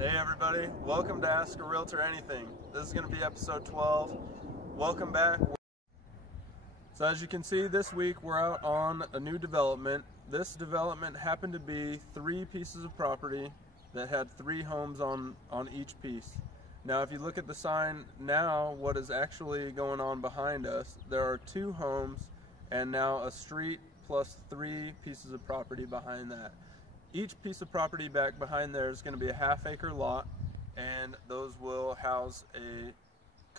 Hey everybody, welcome to Ask a Realtor Anything. This is going to be episode 12. Welcome back. So as you can see, this week we're out on a new development. This development happened to be 3 pieces of property that had 3 homes on each piece. Now if you look at the sign now, what is actually going on behind us, there are 2 homes and now a street plus 3 pieces of property behind that. Each piece of property back behind there is going to be a half-acre lot, and those will house a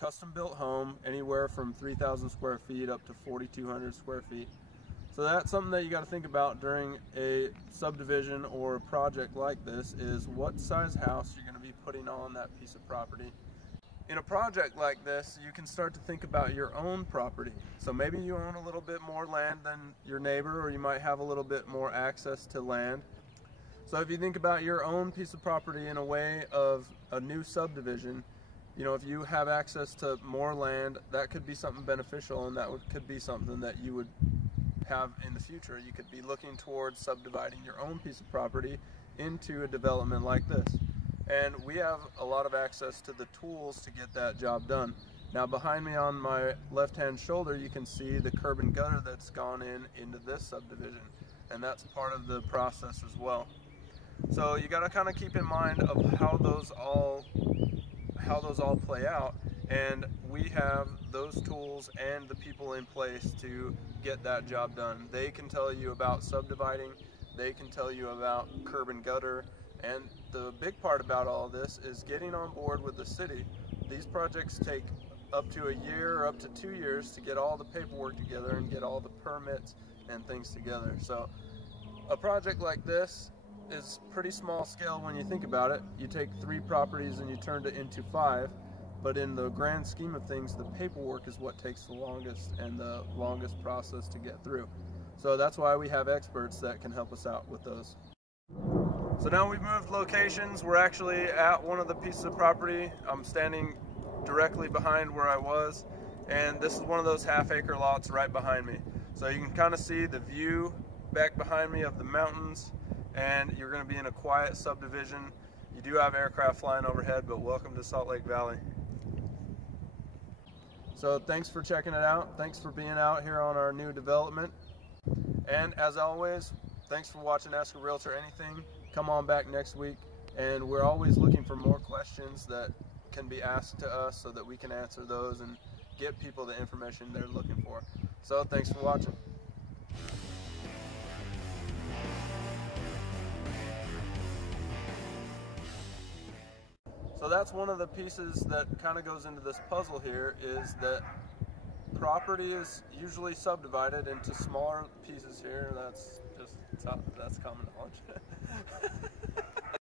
custom-built home anywhere from 3,000 square feet up to 4,200 square feet. So that's something that you got to think about during a subdivision or a project like this, is what size house you're going to be putting on that piece of property. In a project like this, you can start to think about your own property. So maybe you own a little bit more land than your neighbor, or you might have a little bit more access to land. So if you think about your own piece of property in a way of a new subdivision, you know, if you have access to more land, that could be something beneficial, and that could be something that you would have in the future. You could be looking towards subdividing your own piece of property into a development like this. And we have a lot of access to the tools to get that job done. Now behind me on my left-hand shoulder, you can see the curb and gutter that's gone into this subdivision, and that's part of the process as well. So you got to kind of keep in mind of how those all play out, and we have those tools and the people in place to get that job done. They can tell you about subdividing, they can tell you about curb and gutter, and the big part about all this is getting on board with the city. These projects take up to a year or up to 2 years to get all the paperwork together and get all the permits and things together. So a project like this is pretty small scale when you think about it. You take 3 properties and you turn it into 5, but in the grand scheme of things, the paperwork is what takes the longest and the longest process to get through. So that's why we have experts that can help us out with those. So now we've moved locations. We're actually at one of the pieces of property. I'm standing directly behind where I was, and this is one of those half-acre lots right behind me. So you can kind of see the view back behind me of the mountains, and you're going to be in a quiet subdivision. You do have aircraft flying overhead, but welcome to Salt Lake Valley. So thanks for checking it out. Thanks for being out here on our new development. And as always, thanks for watching Ask a Realtor Anything. Come on back next week, and we're always looking for more questions that can be asked to us so that we can answer those and get people the information they're looking for. So thanks for watching. So that's one of the pieces that kind of goes into this puzzle here, is that property is usually subdivided into smaller pieces here. That's common knowledge.